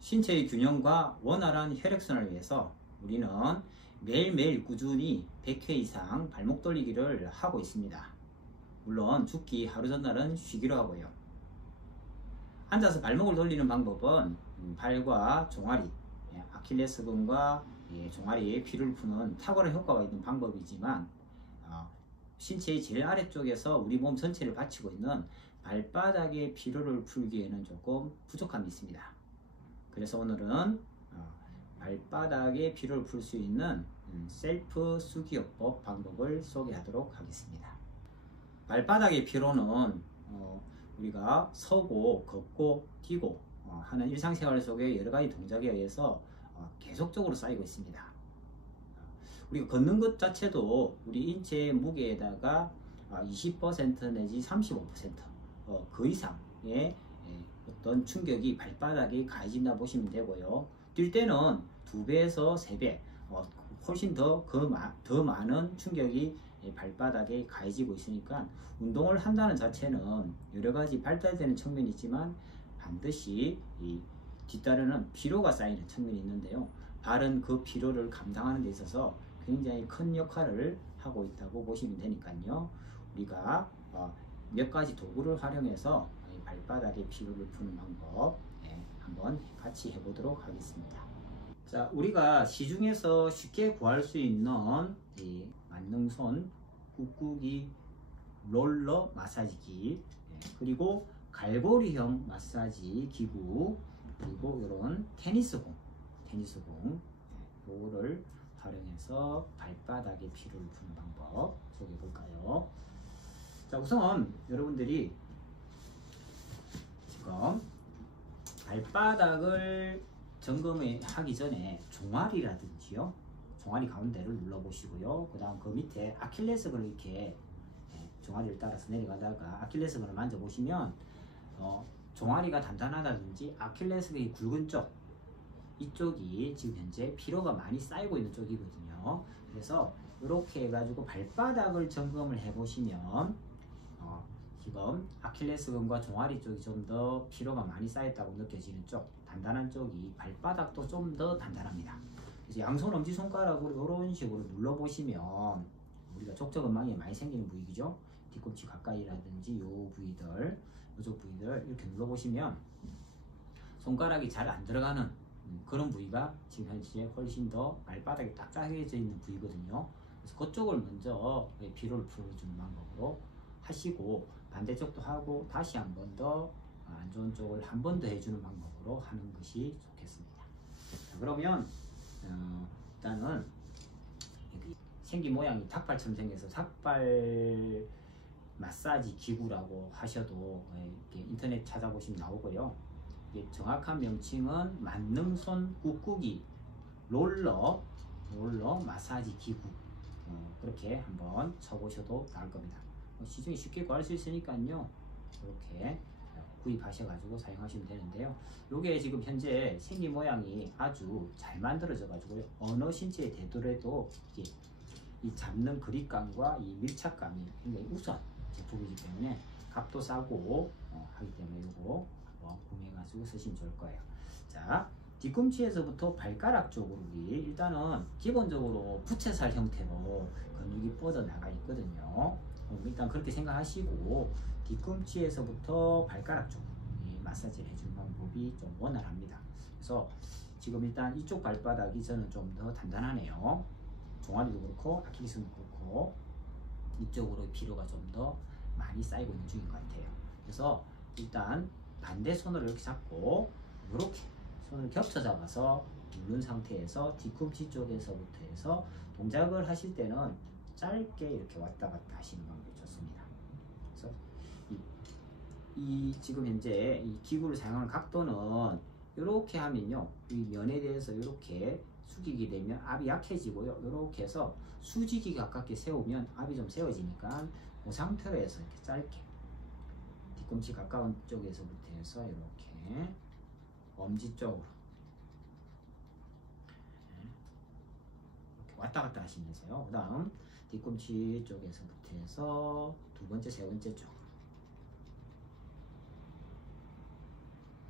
신체의 균형과 원활한 혈액순환을 위해서 우리는 매일매일 꾸준히 100회 이상 발목 돌리기를 하고 있습니다. 물론 죽기 하루 전날은 쉬기로 하고요. 앉아서 발목을 돌리는 방법은 발과 종아리, 아킬레스건과 종아리의 피를 푸는 탁월한 효과가 있는 방법이지만 신체의 제일 아래쪽에서 우리 몸 전체를 받치고 있는 발바닥의 피로를 풀기에는 조금 부족함이 있습니다. 그래서 오늘은 발바닥의 피로를 풀 수 있는 셀프 수기요법 방법을 소개하도록 하겠습니다. 발바닥의 피로는 우리가 서고 걷고 뛰고 하는 일상생활 속의 여러가지 동작에 의해서 계속적으로 쌓이고 있습니다. 우리가 걷는 것 자체도 우리 인체의 무게에다가 20% 내지 35% 그 이상의 어떤 충격이 발바닥에 가해진다 보시면 되고요. 뛸 때는 2배에서 3배 훨씬 더 많은 충격이 발바닥에 가해지고 있으니까 운동을 한다는 자체는 여러가지 발달되는 측면이 있지만 반드시 뒤따르는 피로가 쌓이는 측면이 있는데요. 발은 그 피로를 감당하는 데 있어서 굉장히 큰 역할을 하고 있다고 보시면 되니까요. 우리가 몇 가지 도구를 활용해서 발바닥의 피로를 푸는 방법 한번 같이 해보도록 하겠습니다. 자, 우리가 시중에서 쉽게 구할 수 있는 만능손 꾹꾹이 롤러 마사지기, 그리고 갈고리형 마사지 기구, 그리고 이런 테니스공 요거를 활용해서 발바닥의 피로를 푸는 방법 소개해 볼까요? 자, 우선 여러분들이 지금 발바닥을 점검하기 전에 종아리라든지요, 종아리 가운데를 눌러 보시고요. 그 다음 그 밑에 아킬레스건을 이렇게 종아리를 따라서 내려가다가 아킬레스건을 만져 보시면 종아리가 단단하다든지 아킬레스건이 굵은 쪽, 이쪽이 지금 현재 피로가 많이 쌓이고 있는 쪽이거든요. 그래서 이렇게 해가지고 발바닥을 점검을 해 보시면 지금 아킬레스건과 종아리 쪽이 좀 더 피로가 많이 쌓였다고 느껴지는 쪽, 단단한 쪽이 발바닥도 좀 더 단단합니다. 그래서 양손 엄지손가락으로 이런 식으로 눌러 보시면 우리가 족저근막이 많이 생기는 부위죠. 뒤꿈치 가까이라든지 요 부위들, 요쪽 부위들 이렇게 눌러 보시면 손가락이 잘 안 들어가는 그런 부위가 지금 현재 훨씬 더 발바닥이 딱딱해져 있는 부위거든요. 그래서 그쪽을 먼저 피로를 풀어주는 방법으로 하시고, 반대쪽도 하고 다시 한 번 더 안 좋은 쪽을 한 번 더 해주는 방법으로 하는 것이 좋겠습니다. 자, 그러면 일단은 생긴 모양이 닭발처럼 생겨서 닭발 마사지 기구라고 하셔도 이렇게 인터넷 찾아보시면 나오고요. 이게 정확한 명칭은 만능손 꾹꾹이 롤러 마사지 기구, 그렇게 한번 쳐보셔도 나을 겁니다. 시중에 쉽게 구할 수 있으니까요, 이렇게 구입하셔가지고 사용하시면 되는데요. 요게 지금 현재 생긴 모양이 아주 잘 만들어져 가지고요, 어느 신체에 되더라도 이 잡는 그립감과 이 밀착감이 굉장히 우수한 제품이기 때문에 값도 싸고 하기 때문에 요거 구매해가지고 쓰시면 좋을 거예요. 자, 뒤꿈치에서부터 발가락 쪽으로 우리 일단은 기본적으로 부채살 형태로 근육이 뻗어나가 있거든요. 일단 그렇게 생각하시고 뒤꿈치에서부터 발가락 쪽 마사지를 해주는 방법이 좀 원활합니다. 그래서 지금 일단 이쪽 발바닥이 저는 좀 더 단단하네요. 종아리도 그렇고 아킬레스건도 그렇고 이쪽으로 피로가 좀 더 많이 쌓이고 있는 중인 것 같아요. 그래서 일단 반대 손으로 이렇게 잡고 이렇게 손을 겹쳐 잡아서 누른 상태에서 뒤꿈치 쪽에서부터 해서 동작을 하실 때는 짧게 이렇게 왔다 갔다 하시는 방법이 좋습니다. 그래서 이 지금 현재 이 기구를 사용하는 각도는 이렇게 하면요, 이 면에 대해서 이렇게 숙이게 되면 압이 약해지고요, 이렇게 해서 수직이 가깝게 세우면 압이 좀 세워지니까 그 상태로 해서 이렇게 짧게 뒤꿈치 가까운 쪽에서부터 해서 이렇게 엄지 쪽으로 이렇게 왔다 갔다 하시면서요. 그 다음 뒤꿈치 쪽에서부터 해서 두 번째, 세 번째 쪽,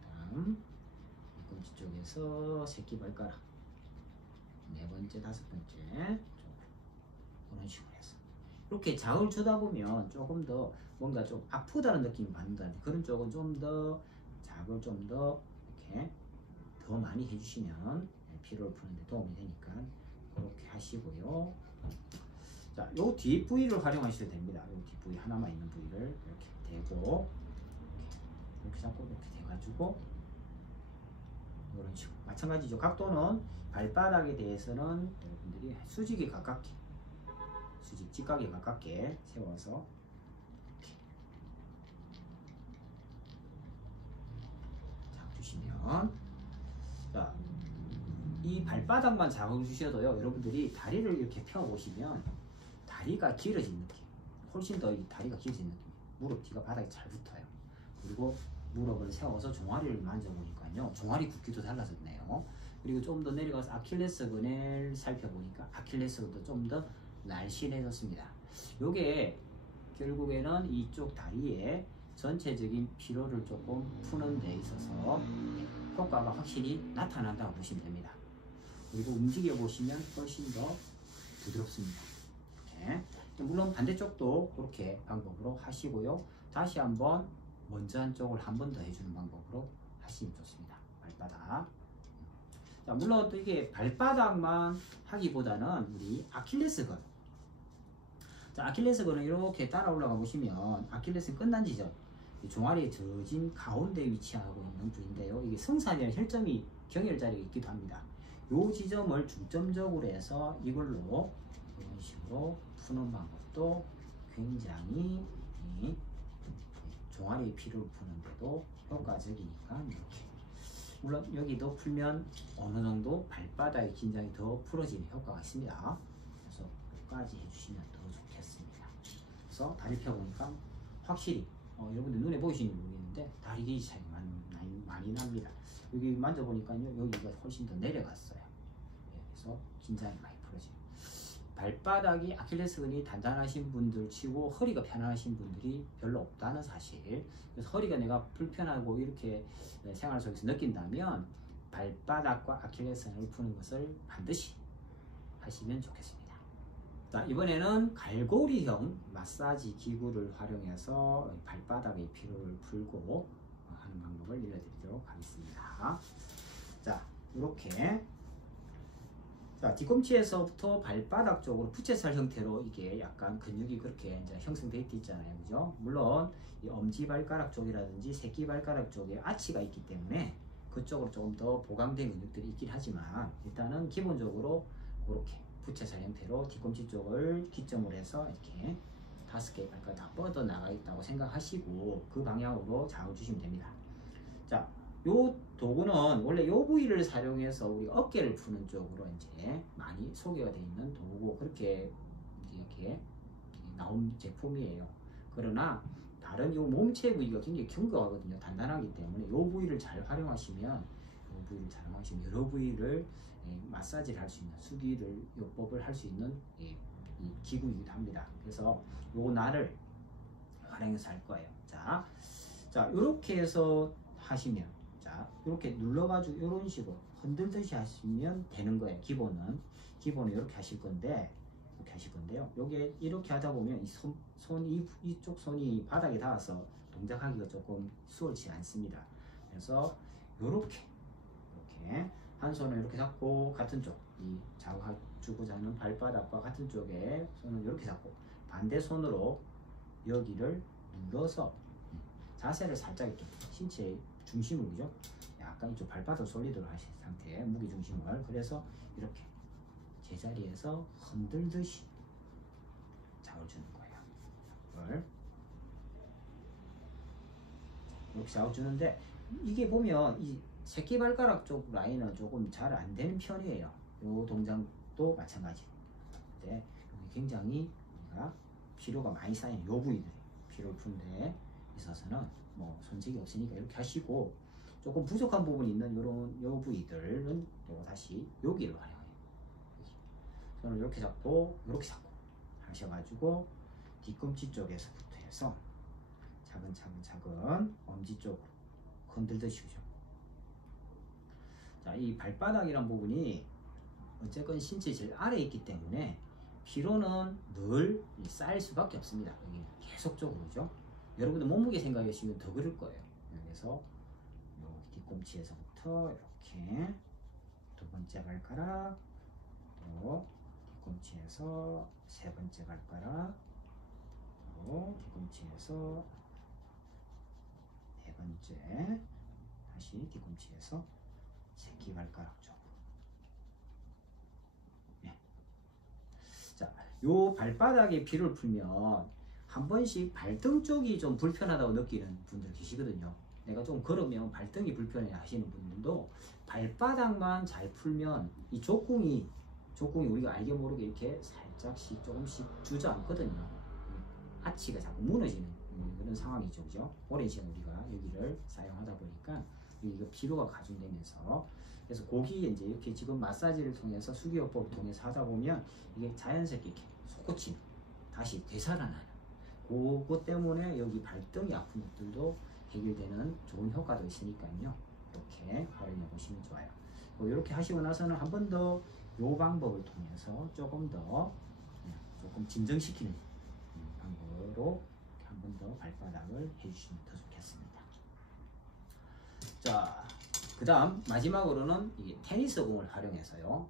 그 다음 뒤꿈치 쪽에 여기에서 새끼발가락 네 번째, 다섯 번째 쪽으로 이런 식으로 해서 이렇게 자극을 주다 보면 조금 더 뭔가 좀 아프다는 느낌을 받는다는데 그런 쪽은 좀 더 자극을 좀 더 이렇게 더 많이 해주시면 피로를 푸는데 도움이 되니까 그렇게 하시고요. 자, 요 뒷부위를 활용하셔도 됩니다. 요 뒷부위 하나만 있는 부위를 이렇게 대고 이렇게 잡고 이렇게 대가지고 이런 식으로 마찬가지죠. 각도는 발바닥에 대해서는 여러분들이 수직에 가깝게 수직 직각에 가깝게 세워서 이렇게 잡주시면 자, 이 발바닥만 자극을 주셔도요. 여러분들이 다리를 이렇게 펴 보시면 다리가 길어진 느낌, 훨씬 더 이 다리가 길어진 느낌, 무릎 뒤가 바닥에 잘 붙어요. 그리고 무릎을 세워서 종아리를 만져보니까요, 종아리 굵기도 달라졌네요. 그리고 좀 더 내려가서 아킬레스건을 살펴보니까 아킬레스건도 좀 더 날씬해졌습니다. 요게 결국에는 이쪽 다리에 전체적인 피로를 조금 푸는 데 있어서 효과가 확실히 나타난다고 보시면 됩니다. 그리고 움직여 보시면 훨씬 더 부드럽습니다. 이렇게. 물론 반대쪽도 그렇게 방법으로 하시고요. 다시 한번 먼저 한쪽을 한 번 더 해주는 방법으로 하시면 좋습니다. 발바닥. 자, 물론 또 이게 발바닥만 하기보다는 우리 아킬레스건. 자, 아킬레스건은 이렇게 따라 올라가 보시면 아킬레스 끝난 지점, 종아리의 저진 가운데 위치하고 있는 부위인데요. 이게 성산이나 혈점이 경혈 자리에 있기도 합니다. 이 지점을 중점적으로 해서 이걸로 이런 식으로 푸는 방법도 굉장히 종아리 피로를 푸는데도 효과적이니까 이렇게. 물론 여기도 풀면 어느 정도 발바닥의 긴장이 더 풀어지는 효과가 있습니다. 그래서 여기까지 해주시면 더 좋겠습니다. 그래서 다리 펴보니까 확실히 여러분들 눈에 보이시는지 모르겠는데 다리 길이 차이가 많이 납니다. 여기 만져보니까요, 여기가 훨씬 더 내려갔어요. 그래서 긴장이 많이 풀어지고, 발바닥이 아킬레스건이 단단하신 분들 치고 허리가 편안하신 분들이 별로 없다는 사실. 그래서 허리가 내가 불편하고 이렇게 생활 속에서 느낀다면 발바닥과 아킬레스건을 푸는 것을 반드시 하시면 좋겠습니다. 자, 이번에는 갈고리형 마사지 기구를 활용해서 발바닥의 피로를 풀고 하는 방법을 알려드리도록 하겠습니다. 자, 이렇게. 자, 뒤꿈치에서부터 발바닥 쪽으로 부채살 형태로 이게 약간 근육이 그렇게 이제 형성되어 있잖아요. 그죠? 물론 이 엄지발가락 쪽이라든지 새끼발가락 쪽에 아치가 있기 때문에 그쪽으로 조금 더 보강된 근육들이 있긴 하지만 일단은 기본적으로 그렇게 부채살 형태로 뒤꿈치 쪽을 기점으로 해서 이렇게 5개의 발가락 다 뻗어 나가 있다고 생각하시고 그 방향으로 자극을 주시면 됩니다. 자, 요 도구는 원래 요 부위를 사용해서 우리 어깨를 푸는 쪽으로 이제 많이 소개가 되어 있는 도구, 그렇게 이렇게 나온 제품이에요. 그러나 다른 요 몸체 부위가 굉장히 견고하거든요. 단단하기 때문에 요 부위를 잘 활용하시면 여러 부위를 마사지를 할 수 있는, 수기를 요법을 할 수 있는 이 기구이기도 합니다. 그래서 요 날을 활용해서 할 거예요. 자, 요렇게 해서 하시면, 자, 이렇게 눌러가지고 이런 식으로 흔들듯이 하시면 되는 거예요. 기본은 이렇게 하실 건데, 이렇게 하실 건데요. 요게 이렇게 하다 보면 이쪽 손이 바닥에 닿아서 동작하기가 조금 수월치 않습니다. 그래서 이렇게 한 손을 이렇게 잡고 같은 쪽, 이 자극주고자 하는 발바닥과 같은 쪽에 손을 이렇게 잡고 반대 손으로 여기를 눌러서 자세를 살짝 이렇게 신체의 중심을, 그죠? 약간 이쪽 발바닥 솔리드로 하신 상태에 무게 중심을, 그래서 이렇게 제자리에서 흔들듯이 자극을 주는 거예요. 이렇게 자극 주는데, 이게 보면 이 새끼발가락 쪽 라인은 조금 잘 안 되는 편이에요. 요 동작도 마찬가지로. 근데 여기 굉장히 우리가 피로가 많이 쌓이는 요 부위들이 피로를 푸는 데 있어서는 뭐 손색이 없으니까 이렇게 하시고, 조금 부족한 부분이 있는 요 부위들은 또 다시 여기를 활용해요. 손을 이렇게 잡고 하셔가지고 뒤꿈치 쪽에서부터 해서 차근차근 엄지 쪽으로 흔들듯이, 그죠? 자, 이 발바닥이란 부분이 어쨌건 신체 제일 아래에 있기 때문에 피로는 늘 쌓일 수밖에 없습니다. 여기 계속적으로죠. 여러분들 몸무게 생각하시면 더 그럴 거예요. 그래서 요 뒤꿈치에서부터 이렇게 두 번째 발가락, 또 뒤꿈치에서 세 번째 발가락, 또 뒤꿈치에서 네 번째, 다시 뒤꿈치에서 새끼발가락 쪽으로. 네. 자, 요 발바닥에 피를 풀면 한 번씩 발등 쪽이 좀 불편하다고 느끼는 분들 계시거든요. 내가 좀 걸으면 발등이 불편해 하시는 분들도 발바닥만 잘 풀면 이 족궁이 우리가 알게 모르게 이렇게 살짝씩 조금씩 주저앉거든요. 아치가 자꾸 무너지는 그런 상황이죠. 그죠? 오랜 시간 우리가 여기를 사용하다 보니까 여기가 피로가 가중되면서, 그래서 고기 이제 이렇게 지금 마사지를 통해서 수기요법을 통해서 하다 보면 이게 자연스럽게 이렇게 솟구침 다시 되살아나는 그것 때문에 여기 발등이 아픈 것들도 해결되는 좋은 효과도 있으니까요. 이렇게 활용해 보시면 좋아요. 이렇게 하시고 나서는 한 번 더 이 방법을 통해서 조금 진정시키는 방법으로 한 번 더 발바닥을 해주시면 더 좋겠습니다. 자, 그 다음 마지막으로는 이 테니스 공을 활용해서요.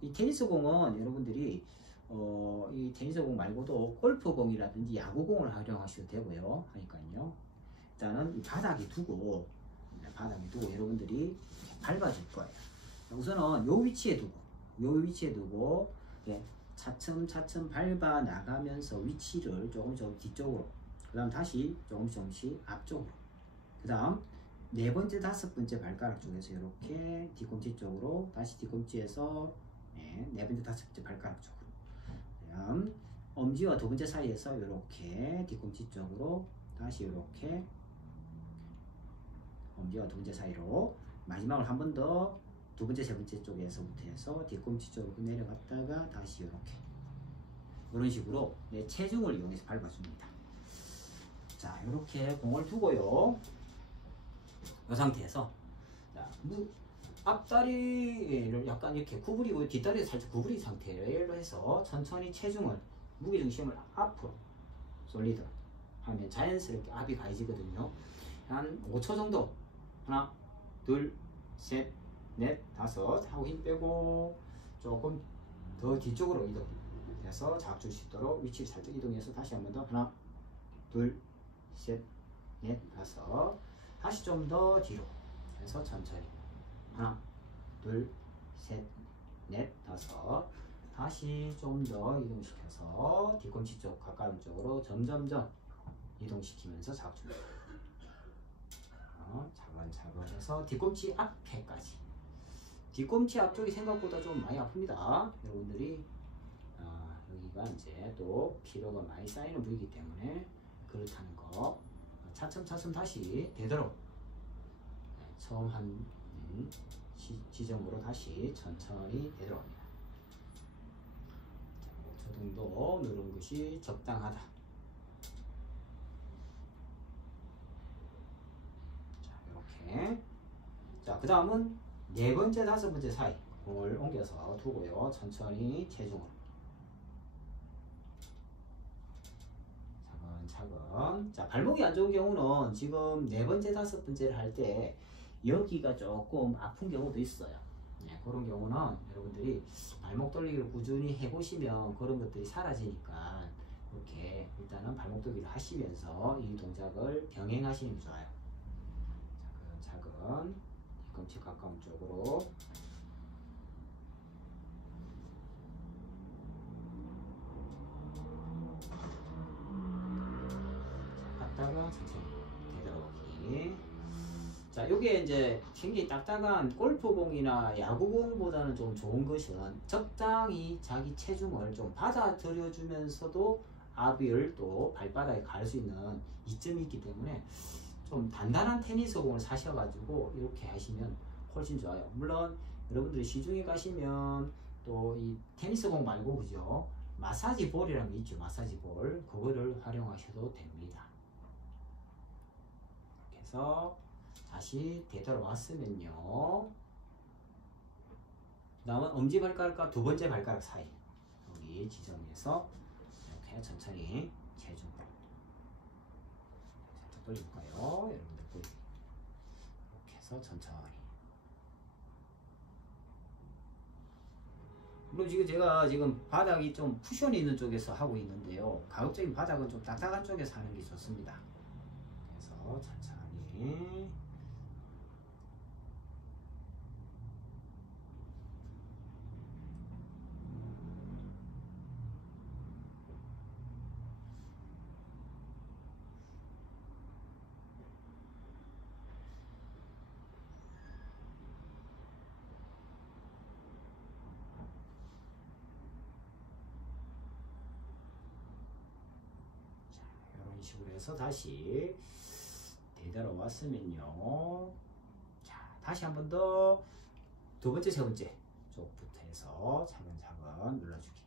이 테니스 공은 여러분들이 이 테니스 공 말고도 골프 공이라든지 야구 공을 활용하셔도 되고요. 하니까요. 일단은 이 바닥에 두고 여러분들이 밟아줄 거예요. 우선은 요 위치에 두고 예, 차츰차츰 밟아 나가면서 위치를 조금 뒤쪽으로, 그 다음 다시 조금씩 앞쪽으로, 그 다음 네 번째, 다섯 번째 발가락 쪽에서 이렇게 뒤꿈치 쪽으로, 다시 뒤꿈치에서 네 번째, 다섯 번째 발가락 쪽으로, 그다음 엄지와 두 번째 사이에서 이렇게 뒤꿈치 쪽으로, 다시 이렇게 엄지와 두 번째 사이로, 마지막으로 한 번 더 두 번째, 세 번째 쪽에서부터 해서 뒤꿈치 쪽으로 내려갔다가 다시 이렇게, 이런 식으로 내 체중을 이용해서 밟아줍니다. 자, 이렇게 공을 두고요. 이 상태에서 자, 앞다리를 약간 이렇게 구부리고 뒷다리를 살짝 구부린 상태로 해서 천천히 체중을, 무게중심을 앞으로 쏠리도록 하면 자연스럽게 앞이 가해지거든요. 한 5초 정도, 하나, 둘, 셋, 넷, 다섯 하고 힘 빼고 조금 더 뒤쪽으로 이동해서 자극 줄 수 있도록 위치를 살짝 이동해서 다시 한 번 더, 하나, 둘, 셋, 넷, 다섯, 다시 좀 더 뒤로 해서 천천히, 하나, 둘, 셋, 넷, 다섯, 다시 좀 더 이동시켜서 뒤꿈치 쪽 가까운 쪽으로 점점점 이동시키면서 자극 줍니다. 차근차근 해서 뒤꿈치 앞에까지. 뒤꿈치 앞쪽이 생각보다 좀 많이 아픕니다. 여러분들이 여기가 이제 또 피로가 많이 쌓이는 부위이기 때문에 그렇다는 거. 차츰차츰 다시 되도록 처음 한 지점으로 다시 천천히 되도록 합니다. 자, 5초 정도 누르는 것이 적당하다. 자, 이렇게. 자, 그 다음은 네 번째, 다섯 번째 사이 공을 옮겨서 두고요. 천천히 체중으로 차근차근. 자, 발목이 안 좋은 경우는 지금 네 번째, 다섯 번째를 할 때 여기가 조금 아픈 경우도 있어요. 네, 그런 경우는 여러분들이 발목 돌리기를 꾸준히 해보시면 그런 것들이 사라지니까 이렇게 일단은 발목 돌리기를 하시면서 이 동작을 병행하시는 게 좋아요. 차근차근 뒤꿈치 가까운 쪽으로. 갔다가 천천히 되돌아오기. 자, 요게 이제 굉장히 딱딱한 골프공이나 야구공보다는 좀 좋은 것은 적당히 자기 체중을 좀 받아들여 주면서도 앞을 또 발바닥에 갈 수 있는 이점이 있기 때문에 좀 단단한 테니스 공을 사셔가지고 이렇게 하시면 훨씬 좋아요. 물론 여러분들이 시중에 가시면 또 이 테니스 공 말고, 그죠, 마사지 볼이라는 게 있죠. 마사지 볼, 그거를 활용하셔도 됩니다. 이렇게 해서 다시 되돌아왔으면요, 남은 엄지발가락과 두 번째 발가락 사이 여기 지점에서 이렇게 천천히 체중으로 살짝 돌려볼까요? 여러분들 보이게 이렇게 해서 천천히. 물론 지금 제가 바닥이 좀 쿠션이 있는 쪽에서 하고 있는데요, 가급적인 바닥은 좀 딱딱한 쪽에서 하는 게 좋습니다. 그래서 천천히. 이런 식으로 해서 다시 되돌아왔으면요, 자 다시 한 번 더 두 번째 세 번째 쪽부터 해서 차근차근 눌러주기.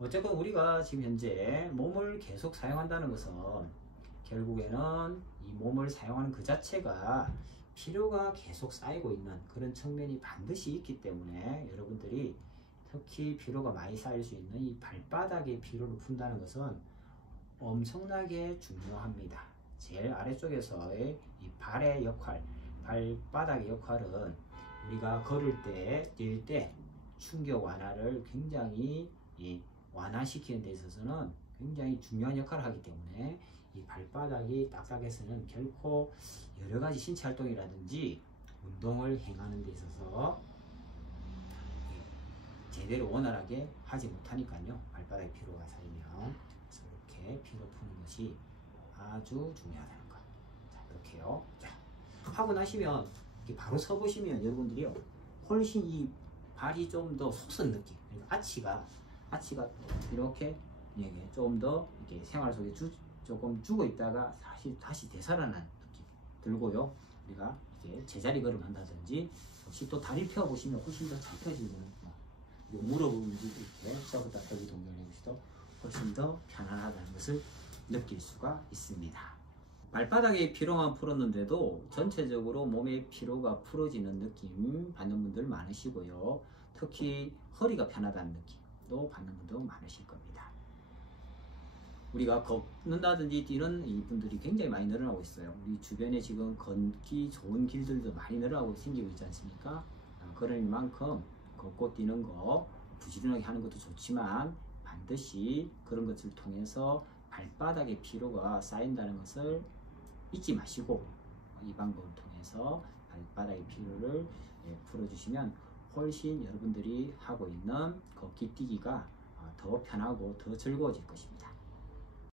어쨌건 우리가 지금 현재 몸을 계속 사용한다는 것은 결국에는 이 몸을 사용하는 그 자체가 피로가 계속 쌓이고 있는 그런 측면이 반드시 있기 때문에, 여러분들이 특히 피로가 많이 쌓일 수 있는 이 발바닥의 피로를 푼다는 것은 엄청나게 중요합니다. 제일 아래쪽에서의 이 발의 역할, 발바닥의 역할은 우리가 걸을 때, 뛸 때 충격 완화를 굉장히 완화시키는 데 있어서는 굉장히 중요한 역할을 하기 때문에, 이 발바닥이 딱딱해서는 결코 여러 가지 신체 활동이라든지 운동을 행하는 데 있어서 제대로 원활하게 하지 못하니까요, 발바닥에 피로가 쌓이면. 그래서 이렇게 피로 푸는 것이 아주 중요하다는 거. 자, 이렇게요. 자, 하고 나시면 이렇게 바로 서 보시면 여러분들이요, 훨씬 이 발이 좀 더 솟은 느낌, 그러니까 아치가 이렇게 좀 더 이렇게 생활 속에 조금 죽어 있다가 사실 다시 되살아난 느낌 들고요. 우리가 이제 제자리 걸음 한다든지, 혹시 또 다리 펴 보시면 훨씬 더 잘 펴지는, 무릎 움직일 때 서부터 여기 동작을 해보시도 훨씬 더 편안하다는 것을 느낄 수가 있습니다. 발바닥의 피로만 풀었는데도 전체적으로 몸의 피로가 풀어지는 느낌 받는 분들 많으시고요. 특히 허리가 편하다는 느낌도 받는 분도 많으실 겁니다. 우리가 걷는다든지 뛰는 이 분들이 굉장히 많이 늘어나고 있어요. 우리 주변에 지금 걷기 좋은 길들도 많이 늘어나고 생기고 있지 않습니까? 그런 만큼 걷고 뛰는 거 부지런하게 하는 것도 좋지만, 반드시 그런 것을 통해서 발바닥의 피로가 쌓인다는 것을 잊지 마시고, 이 방법을 통해서 발바닥의 피로를 풀어주시면 훨씬 여러분들이 하고 있는 걷기 뛰기가 더 편하고 더 즐거워질 것입니다.